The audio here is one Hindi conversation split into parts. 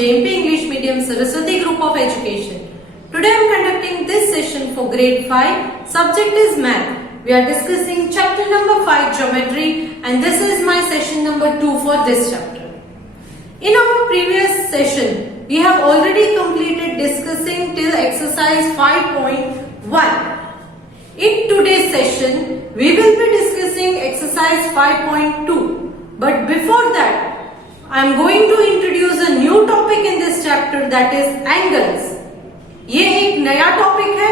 JMP English Medium Saraswati Group of Education. Today I am conducting this session for grade 5. Subject is math. We are discussing chapter number 5 geometry and this is my session number 2 for this chapter. In our previous session, we have already completed discussing till exercise 5.1. In today's session, we will be discussing exercise 5.2. But before that, I am going to introduce a new topic in this chapter, that is angles. ये एक नया टॉपिक है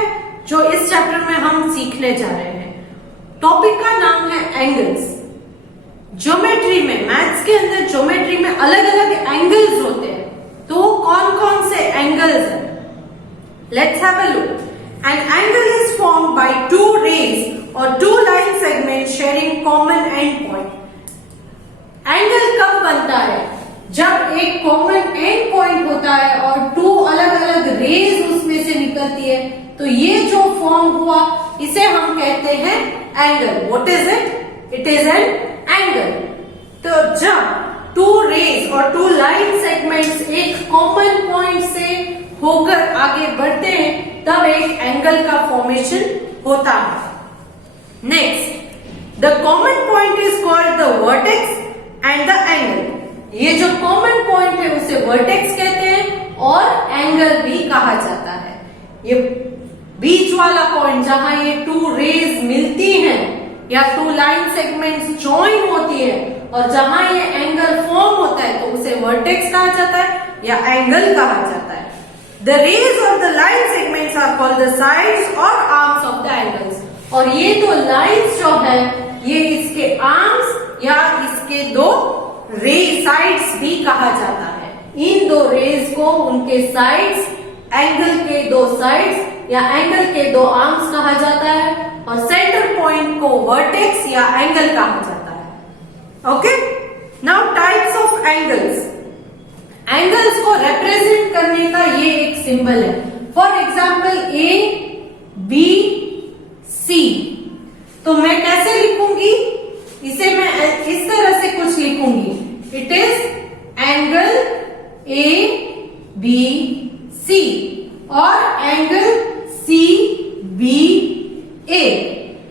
जो इस चैप्टर में हम सीखने जा रहे हैं. टॉपिक का नाम है एंगल्स. ज्योमेट्री में, मैथ्स के अंदर ज्योमेट्री में अलग अलग एंगल्स होते हैं. तो कौन कौन से एंगल्स हैं? Let's have a look. An angle is formed by two rays or two line segments sharing common end point. Angle कब बनता है? जब एक कॉमन एंड पॉइंट होता है और टू अलग अलग रेज उसमें से निकलती है. तो ये जो फॉर्म हुआ इसे हम कहते हैं angle. What is it? It is an angle. तो जब टू रेज और टू लाइन सेगमेंट्स एक कॉमन पॉइंट से होकर आगे बढ़ते हैं तब एक एंगल का फॉर्मेशन होता है. Next, the common point is called the vertex and the angle. ये जो कॉमन पॉइंट है उसे वर्टेक्स कहते हैं और एंगल भी कहा जाता है. ये बीच वाला पॉइंट जहां ये टू रेज मिलती हैं या टू लाइन सेगमेंट्स ज्वाइन होती है और जहां ये एंगल फॉर्म होता है तो उसे वर्टेक्स कहा जाता है या एंगल कहा जाता है. The rays of the line segments are called the sides और आर्म्स ऑफ द एंगल्स. और ये दो लाइंस जो है ये इसके आर्म्स या इसके दो रे साइड्स भी कहा जाता है. इन दो रेज को उनके साइड्स, एंगल के दो साइड्स या एंगल के दो आर्म्स कहा जाता है और सेंटर पॉइंट को वर्टेक्स या एंगल कहा जाता है. Okay, now types of angles. Angles को रिप्रेजेंट करने का ये एक सिंबल है. For example A B C. तो मैं कैसे लिखूंगी इसे? मैं इस तरह से कुछ लिखूंगी. It is angle A B C और angle C B A.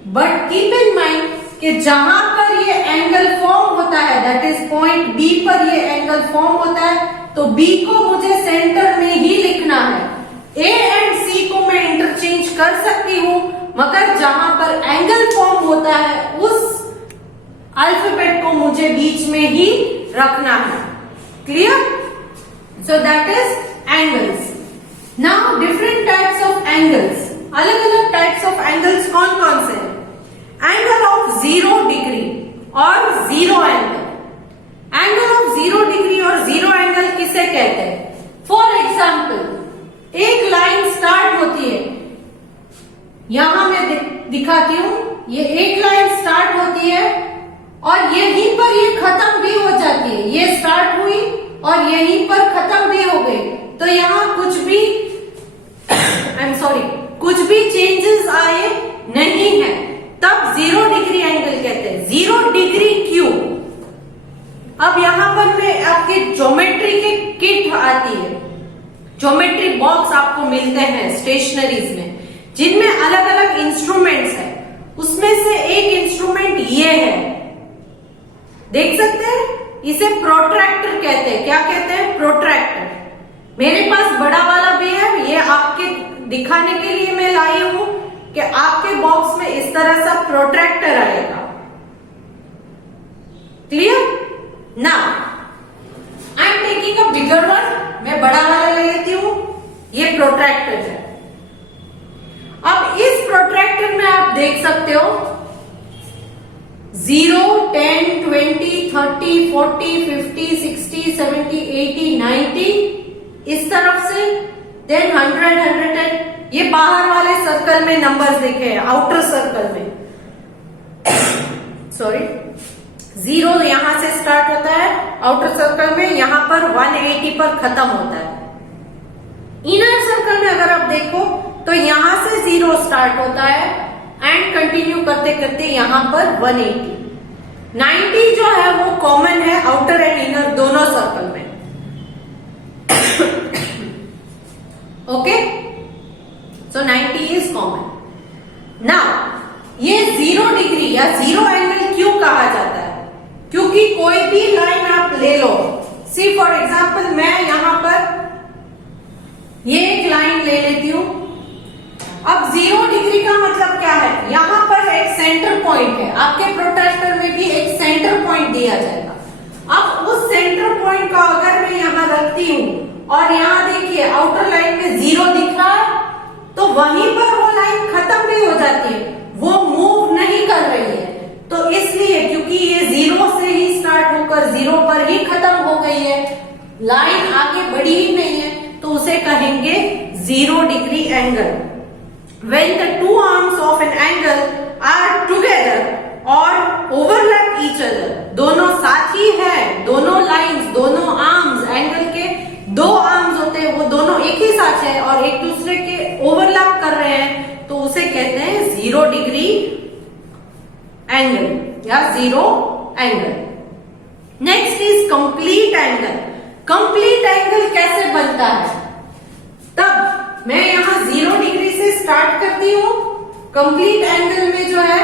But keep in mind कि जहां पर ये एंगल फॉर्म होता है, दैट इज पॉइंट बी पर ये एंगल फॉर्म होता है, तो बी को मुझे सेंटर में ही लिखना है. ए एंड सी को मैं इंटरचेंज कर सकती हूं, मगर जहां पर एंगल फॉर्म होता है उस अल्फाबेट को मुझे बीच में ही रखना है. Clear? So that is angles. Now different types of angles. अलग अलग टाइप्स ऑफ एंगल्स कौन कौन से हैं? एंगल ऑफ 0 डिग्री और zero angle. Angle of 0 degree और जीरो एंगल किसे कहते हैं? फॉर एग्जाम्पल, एक लाइन स्टार्ट होती है, यहां मैं दिखाती हूं. ये एक लाइन स्टार्ट होती है और यहीं पर ये खत्म भी हो जाती है. ये स्टार्ट हुई और यहीं पर खत्म भी हो गई. तो यहां कुछ भी कुछ भी चेंजेस आए नहीं है, तब 0 डिग्री एंगल कहते हैं. 0 डिग्री क्यों? अब यहां पर मैं आपके ज्योमेट्री की किट आती है. ज्योमेट्री बॉक्स आपको मिलते हैं स्टेशनरीज में जिनमें अलग अलग इंस्ट्रूमेंट्स हैं. उसमें से एक इंस्ट्रूमेंट ये है, देख सकते हैं. इसे प्रोट्रैक्टर कहते हैं. क्या कहते हैं? प्रोट्रैक्टर. मेरे पास बड़ा वाला भी है. ये आपके दिखाने के लिए मैं लाई हूं कि आपके बॉक्स में इस तरह सा प्रोट्रैक्टर आएगा. Clear? Now I am taking a bigger one. मैं बड़ा वाला ले लेती हूं. ये प्रोट्रैक्टर है. अब इस प्रोट्रैक्टर में आप देख सकते हो 0, 10, 20, 30, 40, 50, 60, 70, 80, 90 इस तरफ से, देन 100, 110. ये बाहर वाले सर्कल में नंबर्स लिखे हैं, आउटर सर्कल में. सॉरी, 0 यहां से स्टार्ट होता है आउटर सर्कल में, यहां पर 180 पर खत्म होता है. इनर सर्कल में अगर आप देखो तो यहां से 0 स्टार्ट होता है एंड कंटिन्यू करते करते यहां पर 180. 90 जो है वो कॉमन है आउटर एंड इनर दोनों सर्कल में. Okay, so 90 is common. Now ये 0 डिग्री या 0 एंगल क्यों कहा जाता है? क्योंकि कोई भी लाइन आप ले लो, सी फॉर एग्जाम्पल मैं यहां पर ये एक लाइन ले लेती हूं। अब 0 डिग्री का मतलब क्या है? यहां पर एक सेंटर पॉइंट है, आपके प्रोट्रैक्टर में भी एक सेंटर पॉइंट दिया जाएगा। अब उस सेंटर पॉइंट का अगर मैं यहां रखती हूं और यहां देखिए आउटर लाइन में 0 दिख रहा है, तो वहीं पर वो लाइन खत्म भी हो जाती है, वो मूव नहीं कर रही है। तो इसलिए क्योंकि ये 0 से ही स्टार्ट होकर 0 पर ही खत्म हो गई है, लाइन आगे बढ़ी ही नहीं है, तो उसे कहेंगे 0 degree angle. When the two arms of an angle are together or overlap each other, दोनों साथ ही है, दोनों लाइंस, दोनों आर्म्स, एंगल के 2 आर्म्स होते हैं, वो दोनों एक ही साथ है और एक दूसरे के ओवरलैप कर रहे हैं, तो उसे कहते हैं 0 डिग्री एंगल या 0 angle. Next is complete angle. Complete angle कैसे बनता है? तब मैं यहां 0 डिग्री से स्टार्ट करती हूं, कंप्लीट एंगल में जो है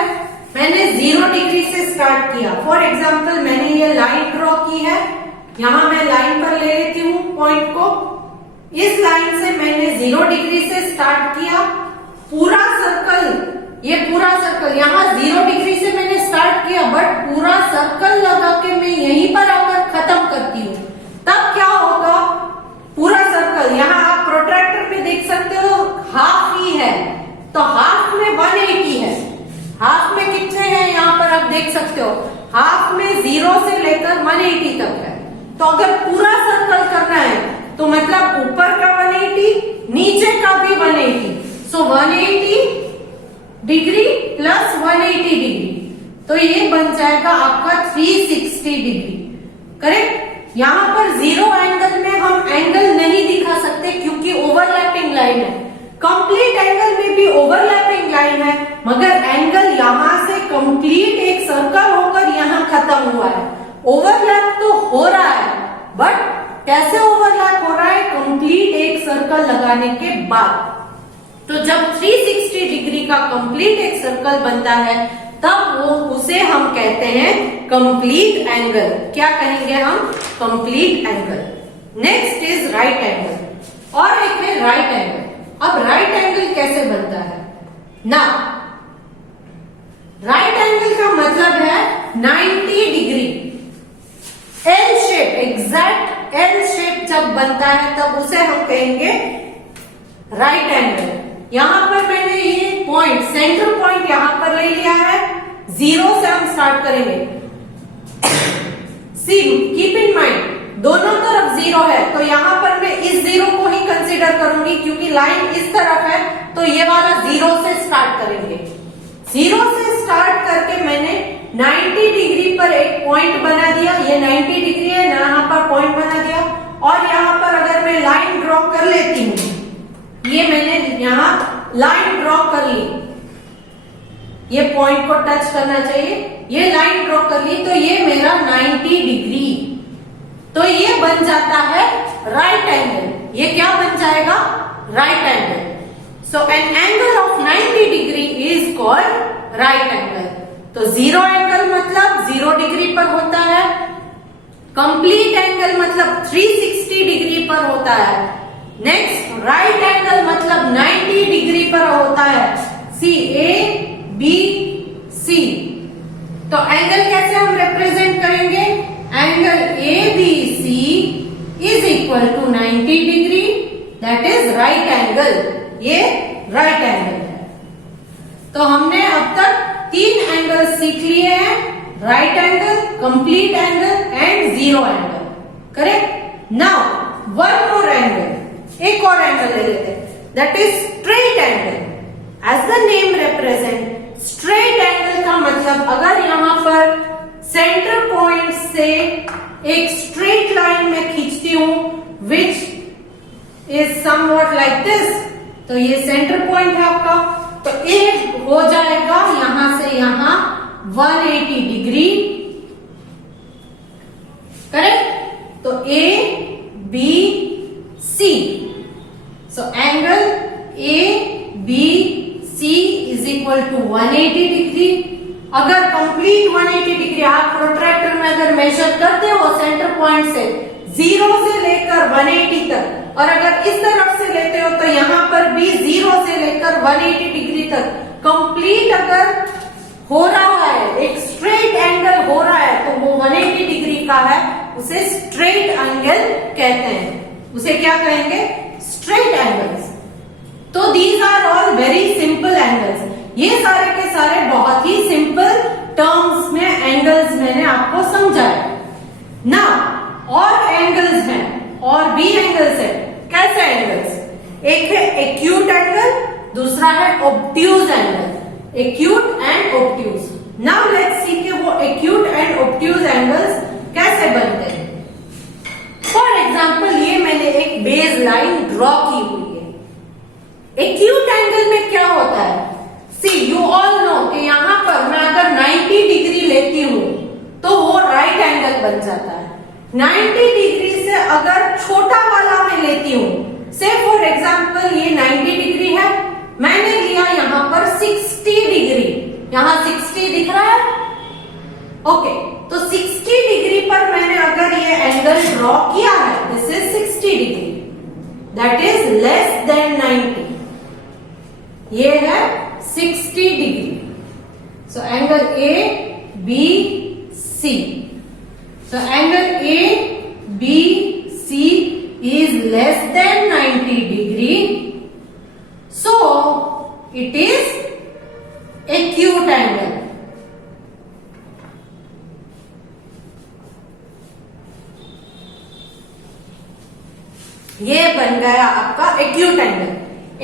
मैंने 0 डिग्री से स्टार्ट किया। फॉर एग्जाम्पल मैंने ये लाइन ड्रॉ की है, यहां मैं लाइन पर ले लेती हूं पॉइंट को, इस लाइन से मैंने 0 डिग्री से स्टार्ट किया, पूरा सर्कल, ये पूरा सर्कल यहां 0 डिग्री से मैंने स्टार्ट किया, बट पूरा सर्कल लगा के मैं यहीं पर आकर खत्म करती हूँ, तब क्या होगा? पूरा सर्कल, यहाँ आप प्रोट्रैक्टर में देख सकते हो हाफ ही है, तो हाफ में 180 है, हाफ में कितने हैं यहाँ पर आप देख सकते हो, हाफ में 0 से लेकर 180 तक है। तो अगर पूरा सर्कल करना है तो मतलब ऊपर का 180, नीचे का भी 180, सो 180 डिग्री प्लस 180 डिग्री, तो ये बन जाएगा आपका 360 डिग्री। करेक्ट? यहां पर 0 एंगल में हम एंगल नहीं दिखा सकते क्योंकि ओवरलैपिंग लाइन है। कंप्लीट एंगल में भी ओवरलैपिंग लाइन है, मगर एंगल यहां से कंप्लीट एक सर्कल होकर यहां खत्म हुआ है। ओवरलैप तो हो रहा है, बट कैसे ओवरलैप हो रहा है? कंप्लीट एक सर्कल लगाने के बाद। तो जब 360 डिग्री का कंप्लीट एक सर्कल बनता है, तब वो उसे हम कहते हैं कंप्लीट एंगल। क्या कहेंगे हम? Complete angle. Next is right angle, और एक है राइट एंगल। अब राइट एंगल कैसे बनता है ना? राइट एंगल का मतलब है 90 degree L shape, exact L shape जब बनता है तब उसे हम कहेंगे राइट एंगल। यहां पर मैंने ये पॉइंट, सेंटर पॉइंट यहां पर ले लिया है, 0 से हम स्टार्ट करेंगे। सी कीप इन माइंड दोनों तरफ 0 है, तो यहां पर मैं इस 0 को ही कंसीडर करूंगी क्योंकि लाइन इस तरफ है, तो ये वाला 0 से स्टार्ट करेंगे। 0 से स्टार्ट करके मैंने 90 डिग्री पर एक पॉइंट बना दिया, ये 90 डिग्री है, यहां पर पॉइंट बना दिया, और यहां पर अगर मैं लाइन ड्रॉ कर लेती हूं, ये मैंने यहां लाइन ड्रॉ कर ली, ये पॉइंट को टच करना चाहिए, ये लाइन ड्रॉ कर ली, तो ये मेरा 90 डिग्री, तो ये बन जाता है राइट एंगल। ये क्या बन जाएगा? Right angle. So an angle of 90 degree is called right angle. तो 0 एंगल मतलब 0 डिग्री पर होता है, कंप्लीट एंगल मतलब 360 डिग्री पर होता है, नेक्स्ट राइट एंगल मतलब 90 डिग्री पर होता है। सी ए बी सी, तो एंगल कैसे हम रिप्रेजेंट करेंगे? Angle A B C is equal to 90 degree, that is right angle. ये राइट एंगल है। तो हमने अब तक 3 एंगल सीख लिए हैं, right angle, complete angle and 0 angle. Correct? Now one more angle, एक और एंगल ले लेते हैं, that is straight angle. As the name represent, straight angle का मतलब अगर यहां पर सेंटर पॉइंट से एक स्ट्रेट लाइन में खींचती हूं which is somewhat like this, तो ये सेंटर पॉइंट है आपका, तो एक हो जाएगा यहां से यहां 180 डिग्री। करेक्ट? तो A B C, so angle A B C is equal to 180 degree. अगर कंप्लीट 180 डिग्री आप प्रोट्रैक्टर में अगर मेजर करते हो सेंटर पॉइंट से 0 से लेकर 180 तक, और अगर इस तरफ से लेते हो तो यहाँ पर भी 0 से लेकर 180 डिग्री तक कंप्लीट अगर हो रहा है, एक स्ट्रेट एंगल हो रहा है, तो वो 180 डिग्री का है, उसे स्ट्रेट एंगल कहते हैं। उसे क्या कहेंगे? Straight angles. तो these are all very simple angles. ये सारे के सारे बहुत ही सिंपल टर्म्स में एंगल्स मैंने आपको समझाया ना। और एंगल्स हैं, और भी एंगल्स है। कैसे एंगल्स? एक है एक्यूट एंगल, दूसरा है obtuse angle. Acute and obtuse. Now let's see कि वो एक्यूट एंड ऑब्ट्यूज एंगल्स कैसे बनते हैं। फॉर एग्जाम्पल ये मैंने एक बेस लाइन ड्रॉ की हुई है। एक्यूट एंगल में क्या होता है? सी यू ऑल नो कि यहां पर मैं अगर 90 डिग्री लेती हूं तो वो राइट एंगल बन जाता है। 90 डिग्री से अगर छोटा वाला मैं लेती हूं, से फॉर एग्जाम्पल ये 90 डिग्री है, मैंने लिया यहां पर 60 डिग्री। यहां 60 दिख रहा है? ओके, तो 60 डिग्री पर मैंने अगर ये एंगल ड्रॉ किया है, this is 60 degree, that is less than 90। ये है 60 degree. So angle A B C. So angle ABC is less than 90 degree. So it is acute angle. ये बन गया आपका acute angle.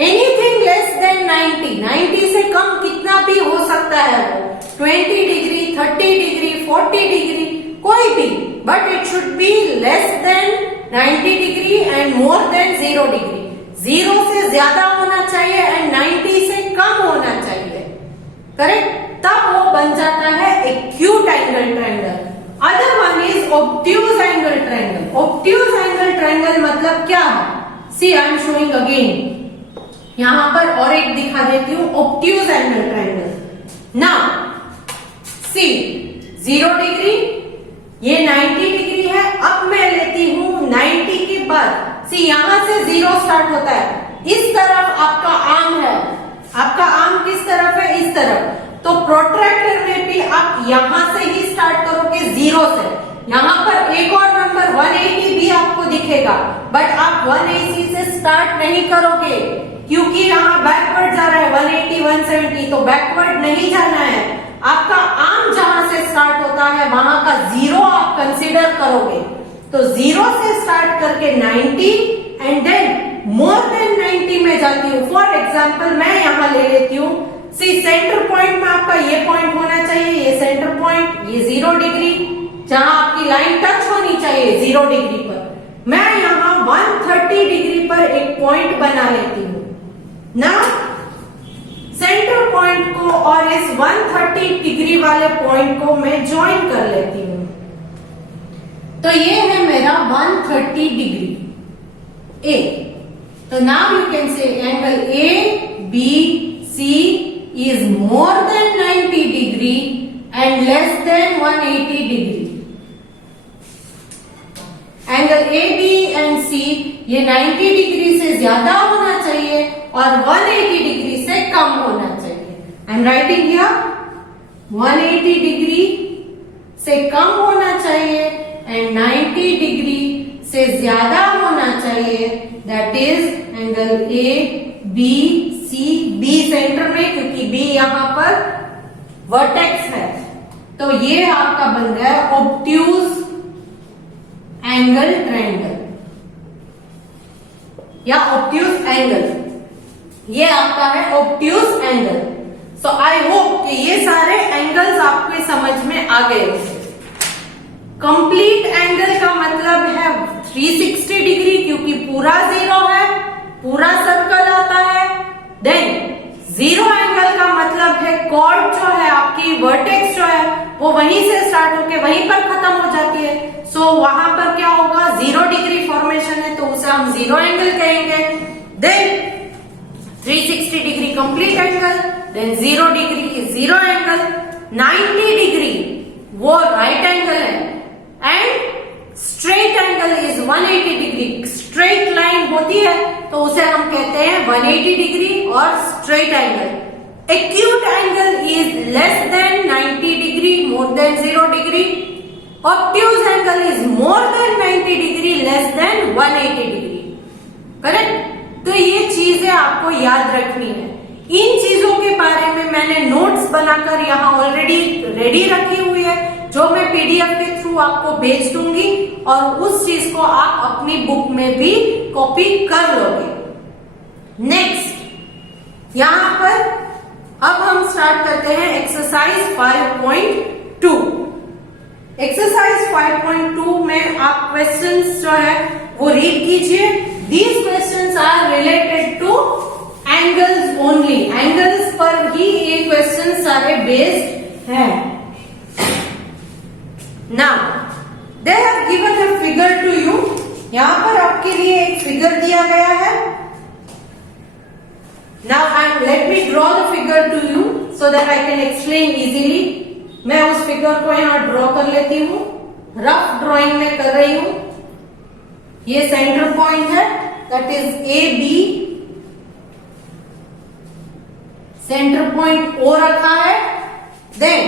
Anything less than 90, 90 से कम कितना भी हो सकता है वो, 20 डिग्री, 30 डिग्री, 40 डिग्री, कोई भी, but it should be less than 90 degree and more than 0 degree. 0 से ज्यादा होना चाहिए एंड 90 से कम होना चाहिए, करेक्ट? तब वो बन जाता है acute angle triangle. Other one is obtuse angle triangle. Obtuse angle triangle मतलब क्या है? सी आई एम शोइंग अगेन, यहां पर और एक दिखा देती हूं obtuse angle triangle. Now see 0 degree, ये 90 डिग्री है। अब मैं लेती हूं 90 के बाद, सी यहां से 0 स्टार्ट होता है, इस तरफ आपका आर्म है, आपका आर्म किस तरफ है? इस तरफ। तो प्रोट्रैक्टर में भी आप यहां से ही स्टार्ट करोगे 0 से। यहां पर एक और नंबर 180 भी आपको दिखेगा, बट आप 180 से स्टार्ट नहीं करोगे क्योंकि यहाँ बैकवर्ड जा रहा है 180, 170, तो बैकवर्ड नहीं जाना है। आपका आर्म जहां से स्टार्ट होता है वहां का 0 आप कंसीडर करोगे। तो 0 से स्टार्ट करके 90 एंड देन मोर देन 90 में जाती हूँ। फॉर एग्जाम्पल मैं यहां ले लेती हूँ, सी सेंटर पॉइंट में आपका ये पॉइंट होना चाहिए, ये सेंटर पॉइंट, ये 0 डिग्री, जहां आपकी लाइन टच होनी चाहिए 0 डिग्री पर। मैं यहां 130 डिग्री पर एक पॉइंट बना लेती हूँ ना। सेंटर पॉइंट को और इस 130 डिग्री वाले पॉइंट को मैं ज्वाइन कर लेती हूं। तो ये है मेरा 130 डिग्री ए। तो now you can say angle A B C is more than 90 degree and less than 180 degree. Angle A B and C ये 90 डिग्री से ज्यादा होना चाहिए और 180 डिग्री से कम होना चाहिए। I am writing here 180 degree से कम होना चाहिए एंड 90 डिग्री से ज्यादा होना चाहिए। That is angle A B C, B centre में क्योंकि बी यहां पर वर्टेक्स है। तो ये आपका बन गया ऑब्ट्यूज एंगल ट्रायंगल या ऑब्ट्यूज एंगल। ये आपका है obtuse angle. So I hope कि ये सारे एंगल्स आपके समझ में आ गए। कंप्लीट एंगल का मतलब है 360 डिग्री क्योंकि पूरा 0 है, पूरा सर्कल आता है। देन 0 एंगल का मतलब है कॉर्ड जो है आपकी वर्टेक्स जो है वो वहीं से स्टार्ट होके वहीं पर खत्म हो जाती है। सो वहां पर क्या होगा 0 डिग्री फॉर्मेशन है तो उसे हम 0 एंगल कहेंगे। Then complete angle, then 0 degree is 0 angle, 90 degree वो right angle है, and straight angle is 180 degree. straight line होती है तो उसे हम कहते हैं 180 degree और straight angle. acute angle is less than 90 degree, more than 0 degree. obtuse angle is more than 90 degree, less than 180 degree. Correct? तो ये चीजें आपको याद रखनी है. इन चीजों के बारे में मैंने नोट्स बनाकर यहाँ ऑलरेडी रेडी रखी हुई है, जो मैं पीडीएफ के थ्रू आपको भेज दूंगी और उस चीज को आप अपनी बुक में भी कॉपी कर लोगे. नेक्स्ट यहाँ पर अब हम स्टार्ट करते हैं एक्सरसाइज 5.2. एक्सरसाइज 5.2 में आप क्वेश्चंस जो है वो रीड कीजिए. These questions are related to angles only. Angles पर ही ये questions सारे based हैं. Now, they have given a figure to you. यहाँ पर आपके लिए एक figure दिया गया है. Now, let me draw the figure to you so that I can explain easily. मैं उस figure को यहाँ draw कर लेती हूँ. Rough drawing में कर रही हूँ. ये सेंटर पॉइंट है, that is A B. Centre point O रखा है. Then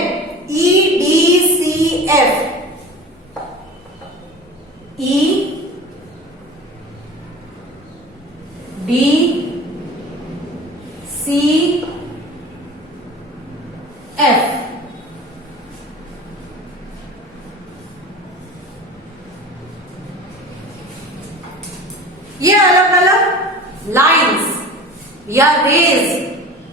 E D C F, E D C F. ये अलग अलग लाइंस या रेज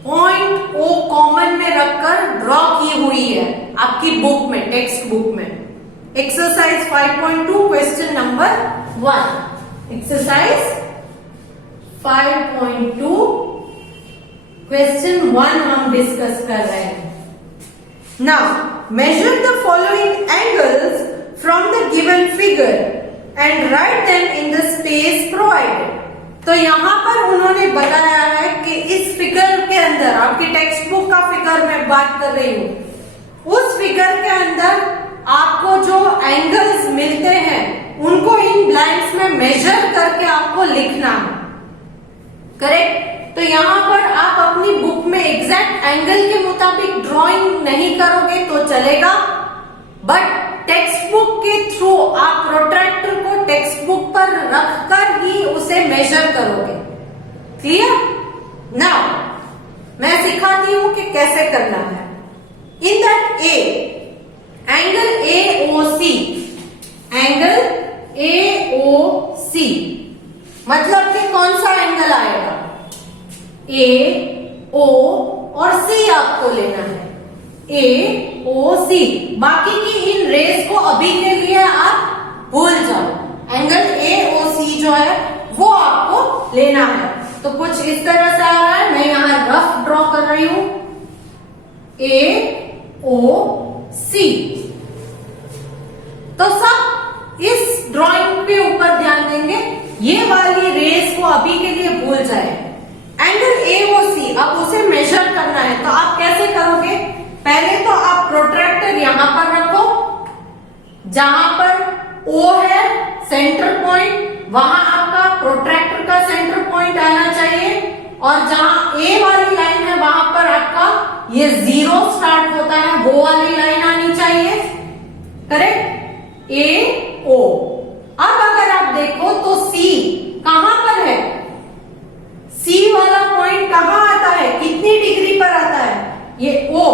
पॉइंट ओ कॉमन में रखकर ड्रॉ की हुई है आपकी बुक में, टेक्स्ट बुक में. Exercise 5.2 question number 1. Exercise 5.2 question 1 हम डिस्कस कर रहे हैं. Now measure the following angles from the given figure and write them in the space provided. तो यहाँ पर उन्होंने बताया है कि इस फिगर के अंदर, आपकी टेक्स्ट बुक का फिगर मैं बात कर रही हूँ, उस फिगर के अंदर आपको जो एंगल्स मिलते हैं उनको इन ब्लैंक्स में मेजर करके आपको लिखना है. करेक्ट? तो यहाँ पर आप अपनी बुक में एग्जैक्ट एंगल के मुताबिक ड्राइंग नहीं करोगे तो चलेगा, बट टेक्स्ट बुक के थ्रू आप प्रोट्रैक्टर को टेक्स्ट बुक पर रखकर ही उसे मेजर करोगे. क्लियर? नाउ मैं सिखाती हूं कि कैसे करना है. In that A angle AOC, angle AOC मतलब कि कौन सा एंगल आएगा? A, O और C आपको लेना है. AOC. बाकी की इन रेस को अभी के लिए आप भूल जाओ. एंगल AOC जो है वो आपको लेना है. तो कुछ इस तरह से आ रहा है, मैं यहाँ रफ ड्रॉ कर रही हूं. AOC. तो सब इस ड्राइंग के ऊपर ध्यान देंगे. ये वाली रेस को अभी के लिए भूल जाए. एंगल AOC अब उसे मेजर करना है, तो आप कैसे करोगे? पहले तो आप प्रोट्रैक्टर यहां पर रखो, जहां पर O है सेंटर पॉइंट, वहां आपका प्रोट्रैक्टर का सेंटर पॉइंट आना चाहिए, और जहां A वाली लाइन है वहां पर आपका ये 0 स्टार्ट होता है, वो वाली लाइन आनी चाहिए. करेक्ट? AO. अब अगर आप देखो तो C कहां पर है? C वाला पॉइंट कहां आता है, कितनी डिग्री पर आता है? ये O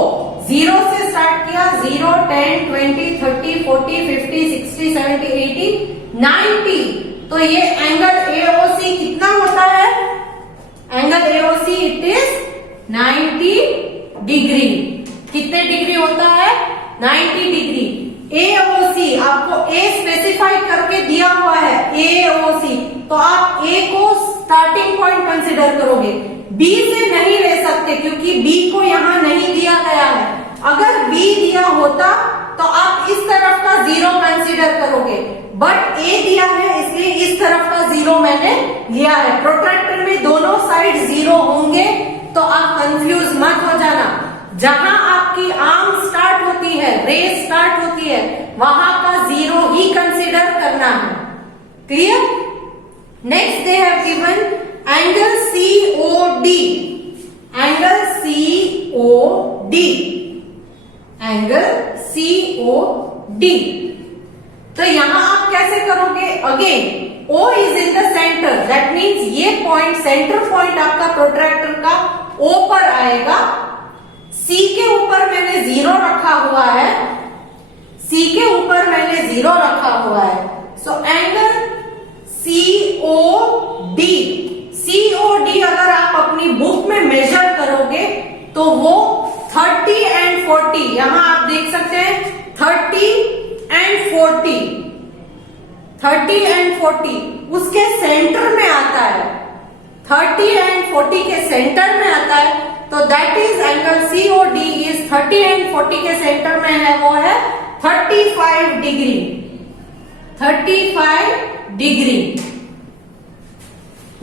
0 से स्टार्ट किया, 0, 10, 20, 30, 40, 50, 60, 70, 80, 90. तो ये एंगल AOC कितना होता है? Angle AOC it is 90 degree. कितने डिग्री होता है? 90 डिग्री. AOC आपको A स्पेसिफाई करके दिया हुआ है, AOC. तो आप A को स्टार्टिंग पॉइंट कंसिडर करोगे, B से नहीं ले सकते क्योंकि B को यहाँ नहीं दिया गया है. अगर B दिया होता तो आप इस तरफ का 0 कंसिडर करोगे, बट A दिया है इसलिए इस तरफ का 0 मैंने लिया है. प्रोट्रैक्टर में दोनों साइड 0 होंगे तो आप कंफ्यूज मत हो जाना। जहां आपकी आर्म स्टार्ट होती है, रेस स्टार्ट होती है, वहां का 0 ही कंसीडर करना है। Clear? Next they have given angle COD, angle COD, angle COD। तो यहां आप कैसे करोगे? Again O is in the center, that means ये पॉइंट, सेंटर पॉइंट आपका प्रोट्रैक्टर का O पर आएगा। C के ऊपर मैंने 0 रखा हुआ है, C के ऊपर मैंने 0 रखा हुआ है। सो एंगल COD, COD अगर आप अपनी बुक में मेजर करोगे तो वो 30 एंड 40, यहां आप देख सकते हैं 30 एंड 40, 30 एंड 40 उसके सेंटर में आता है, 30 एंड 40 के सेंटर में आता है। तो that is angle COD is 30 and 40 के सेंटर में है, वो है 35 degree, 35 degree.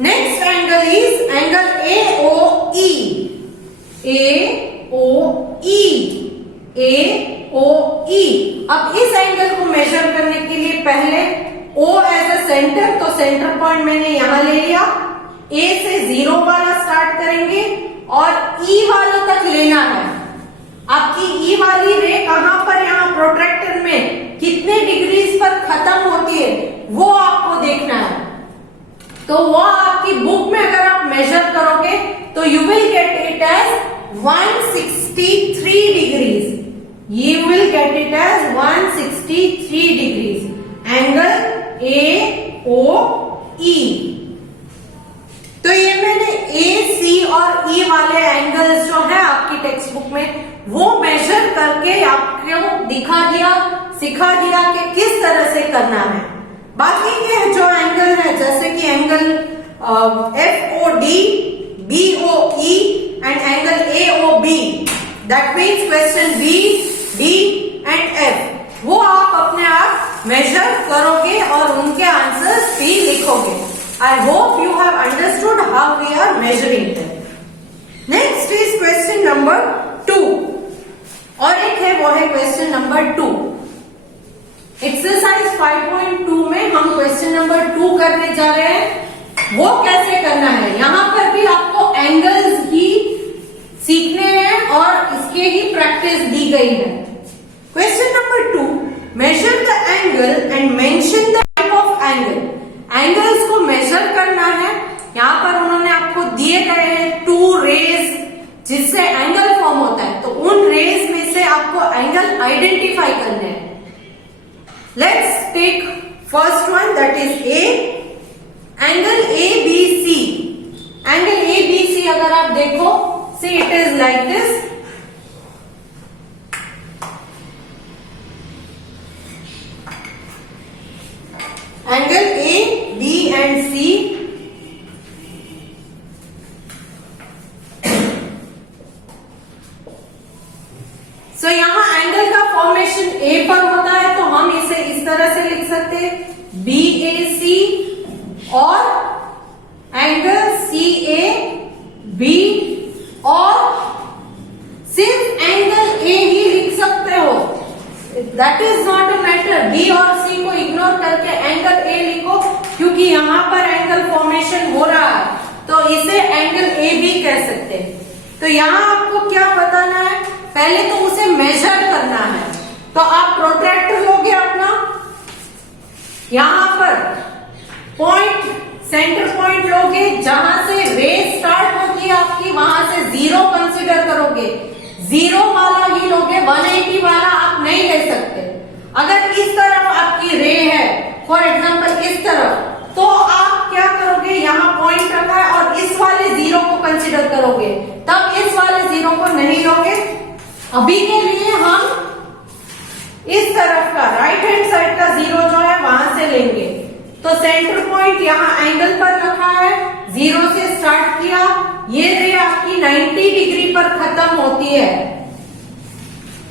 Next angle is angle AOE, AOE, AOE। अब इस एंगल को मेजर करने के लिए पहले O एज अ सेंटर, तो सेंटर पॉइंट मैंने यहां ले लिया। A से 0 वाला स्टार्ट करेंगे और E वाला तक लेना है। आपकी E वाली रे कहां पर, यहां प्रोट्रैक्टर में कितने डिग्रीज पर खत्म होती है वो आपको देखना है। तो वो आपकी बुक में अगर आप मेजर करोगे तो you will get it as 163 degrees, you will get it as 163 degrees, angle AOE। तो ये मैंने A, C और E वाले एंगल्स जो है आपकी टेक्स्ट बुक में वो मेजर करके आपको दिखा दिया, सिखा दिया कि किस तरह से करना है। बाकी के जो एंगल है जैसे कि angle FOD, BOE and angle AOB, that means question B, D and F, वो आप अपने आप मेजर करोगे और उनके आंसर्स भी लिखोगे। I hope you have understood how we are measuring that. Next is question number 2, और एक है वो है क्वेश्चन नंबर 2। एक्सरसाइज 5.2 में हम क्वेश्चन नंबर 2 करने जा रहे हैं। वो कैसे करना है, यहां पर भी आपको एंगल्स ही सीखने हैं और इसके ही प्रैक्टिस दी गई है। Question number 2, measure the angle and mention the type of angle. Angles को मेजर करना है। यहां पर उन्होंने आपको दिए गए हैं 2 रेज जिससे एंगल फॉर्म होता है, तो उन रेज में से आपको एंगल आइडेंटिफाई करने हैं। Let's take first one, that is A, angle ABC। Angle ABC अगर आप देखो, see it is like this, angle A, B and C so यहां एंगल का फॉर्मेशन A पर होता है तो हम इसे इस तरह से लिख सकते हैं BAC, और एंगल CAB, और सिर्फ एंगल A ही लिख सकते हो, that is not a matter. B और C को इग्नोर करके एंगल A लिखो, क्योंकि यहां पर एंगल फॉर्मेशन हो रहा है तो इसे एंगल AB कह सकते हैं। तो यहां आपको क्या बताना है, पहले तो उसे मेजर करना है। तो आप प्रोट्रैक्टर लोगे अपना, यहां पर पॉइंट, सेंटर पॉइंट लोगे, जहां से रे स्टार्ट होती है आपकी वहां से 0 कंसीडर करोगे, 0 वाला ही लोगे, 180 वाला आप नहीं ले सकते। अगर इस तरफ आपकी रे है, फॉर एग्जांपल इस तरफ, तो आप क्या करोगे, यहाँ पॉइंट रखा है और इस वाले 0 को कंसीडर करोगे, तब इस वाले 0 को नहीं लोगे। अभी के लिए हम इस तरफ का राइट हैंड साइड का 0 जो है वहां से लेंगे। तो सेंटर पॉइंट यहाँ एंगल पर रखा है, 0 से स्टार्ट किया, ये रे आपकी 90 डिग्री पर खत्म होती है।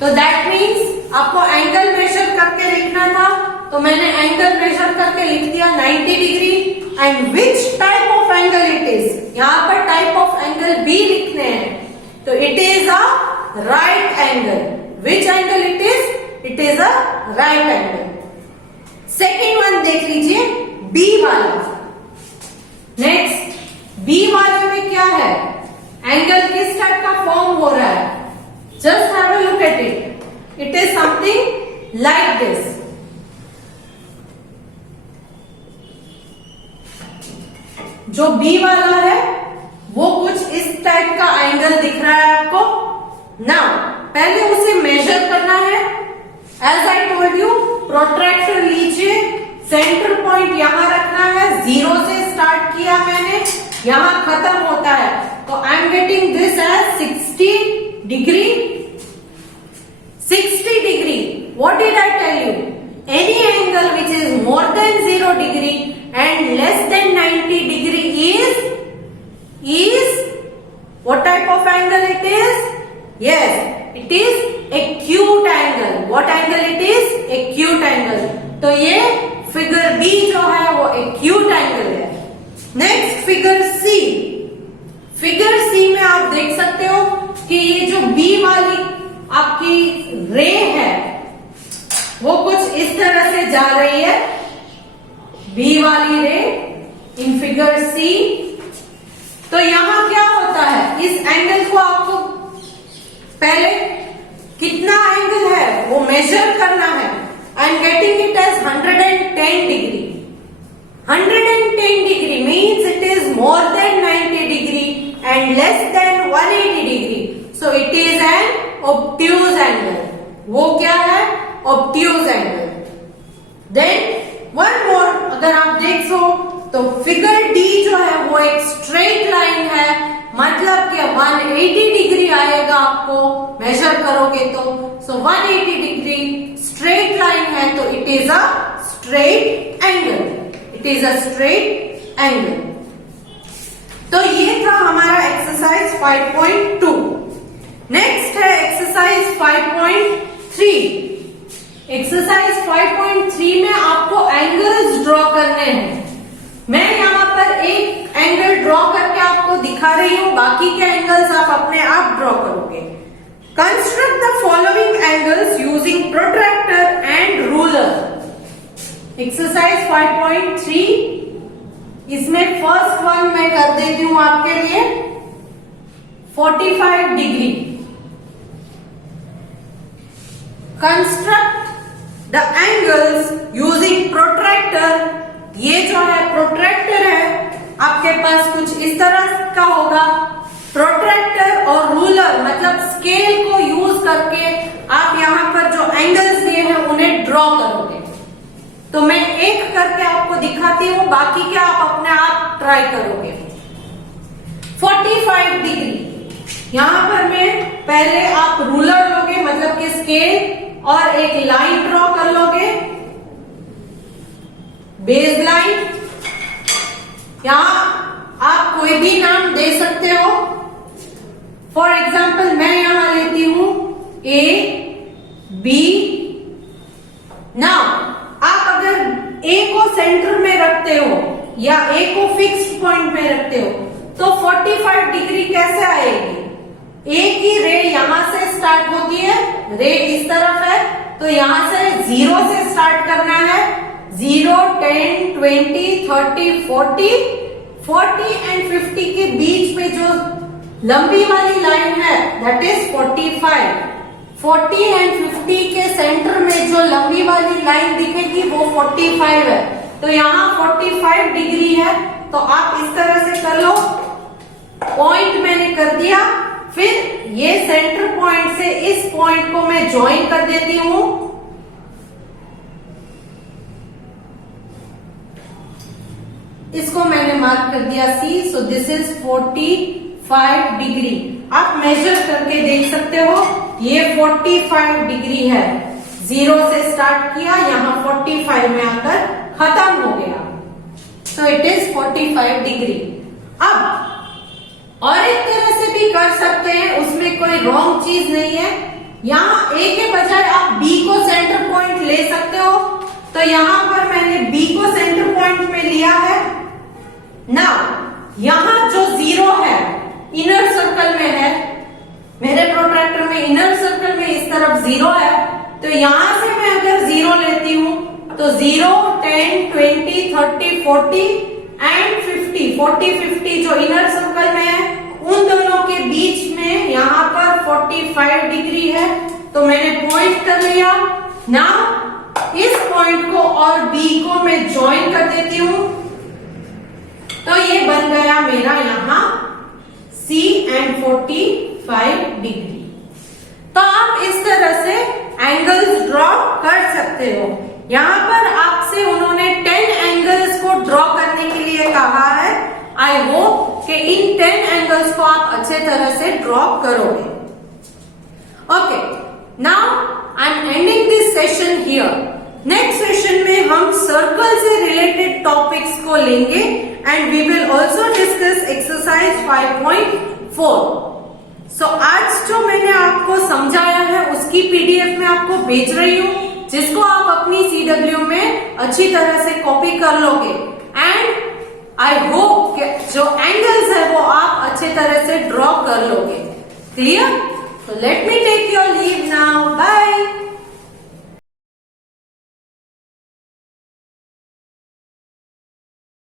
तो दैट मीन्स आपको एंगल मेजर करके लिखना था, तो मैंने एंगल मेजर करके लिख दिया 90 degree. And which type of angle it is, यहाँ पर टाइप ऑफ एंगल भी लिखने हैं। तो it is a right angle. Which angle it is? It is a right angle. Second one देख लीजिए, बी वाला. नेक्स्ट बी वाले में क्या है? एंगल किस टाइप का फॉर्म हो रहा है? Just have a look at it. It is something like this. जो बी वाला है वो कुछ इस टाइप का एंगल दिख रहा है आपको. नाउ पहले उसे मेजर करना है. As I told you, protractor लीजिए, सेंटर पॉइंट यहां रखना है. 0 से स्टार्ट किया मैंने, यहां खत्म होता है, तो I am getting this as 60 degree. 60 degree. What did I tell you? Any angle which is more than 0 degree and less than 90 degree is what type of angle it is? Yes, it is acute angle. What angle it is? Acute angle. तो ये फिगर बी जो है वो acute angle है. नेक्स्ट फिगर सी. फिगर सी में आप देख सकते हो कि ये जो बी वाली आपकी रे है वो कुछ इस तरह से जा रही है. बी वाली रे इन फिगर सी. तो यहां क्या होता है? इस एंगल को आपको पहले कितना एंगल है वो मेजर करना है. I am getting it as 110 degree. 110 degree means it is more than 90 degree and less than 180 degree. So it is an obtuse angle. वो क्या है? Obtuse angle. Then one more, अगर आप देखो तो फिगर डी जो है वो एक स्ट्रेट लाइन है, मतलब कि 180 डिग्री आएगा आपको मेजर करोगे तो. सो 180 डिग्री स्ट्रेट लाइन है तो it is a straight angle. It is a straight angle. तो ये था हमारा एक्सरसाइज 5.2. नेक्स्ट है एक्सरसाइज 5.3. एक्सरसाइज 5.3 में आपको एंगल्स ड्रॉ करने हैं. मैं यहाँ पर एक एंगल ड्रॉ करके आपको दिखा रही हूं, बाकी के एंगल्स आप अपने आप ड्रॉ करोगे. Construct the following angles using protractor and ruler. Exercise 5.3. इसमें फर्स्ट वन मैं कर देती हूं आपके लिए 45 degree. Construct the angles using protractor. ये जो है प्रोट्रैक्टर है, आपके पास कुछ इस तरह का होगा. प्रोट्रैक्टर और रूलर मतलब स्केल को यूज करके आप यहाँ पर जो एंगल्स दिए हैं उन्हें ड्रॉ करोगे. तो मैं एक करके आपको दिखाती हूँ, बाकी क्या आप अपने आप ट्राई करोगे. 45 डिग्री. यहाँ पर मैं पहले आप रूलर लोगे मतलब कि स्केल और एक लाइन ड्रॉ कर लोगे, बेस लाइन. यहां आप कोई भी नाम दे सकते हो. फॉर एग्जाम्पल मैं यहां लेती हूं ए बी. नाउ आप अगर ए को सेंटर में रखते हो या ए को फिक्स्ड पॉइंट में रखते हो तो 45 डिग्री कैसे आएगी? ए की रे यहां से स्टार्ट होती है, रे इस तरफ है, तो यहां से 0 से स्टार्ट करना है. 0, 10, 20, 30, 40 एंड 50 के बीच में जो लंबी वाली लाइन है दैट इज 45. 40 एंड 50 के सेंटर में जो लंबी वाली लाइन दिखेगी वो 45 है. तो यहाँ 45 डिग्री है, तो आप इस तरह से कर लो. पॉइंट मैंने कर दिया. फिर ये सेंटर पॉइंट से इस पॉइंट को मैं ज्वाइन कर देती हूं. इसको मैंने मार्क कर दिया C. So this is 45 degree. आप मेजर करके देख सकते हो, ये 45 डिग्री है. 0 से स्टार्ट किया, यहाँ 45 में आकर खत्म हो गया. सो इट इज 45 डिग्री. अब और एक तरह से भी कर सकते हैं, उसमें कोई रॉन्ग चीज नहीं है. यहाँ ए के बजाय आप बी को सेंटर पॉइंट ले सकते हो. तो यहाँ पर मैंने बी को सेंटर पॉइंट में लिया है. नाउ यहाँ जो 0 है इनर सर्कल में है, यहां से मैं अगर 0 लेती हूं तो 0, 10, 20, 30, 40 एंड 50, 40, 50 जो इनर सर्कल में है उन दोनों के बीच में यहाँ पर 45 डिग्री है, तो मैंने पॉइंट कर लिया। नाउ इस पॉइंट को और बी को मैं ज्वाइन कर देती हूं, तो ये बन गया मेरा यहाँ C एंड 45 डिग्री। तो आप इस तरह से एंगल्स ड्रॉ कर सकते हो। यहाँ पर आपसे उन्होंने 10 एंगल्स को ड्रॉ करने के लिए कहा है। आई होप कि इन 10 एंगल्स को आप अच्छे तरह से ड्रॉ करोगे। Okay, now I am ending this session here. Next session में हम सर्कल से रिलेटेड टॉपिक्स को लेंगे and we will also discuss exercise 5.4। So आज जो मैंने आपको समझाया है उसकी पीडीएफ में आपको भेज रही हूँ, जिसको आप अपनी CW में अच्छी तरह से कॉपी कर लोगे एंड आई होप कि जो एंगल्स है वो आप अच्छे तरह से ड्रॉ कर लोगे। Clear? So let me take your leave now. Bye.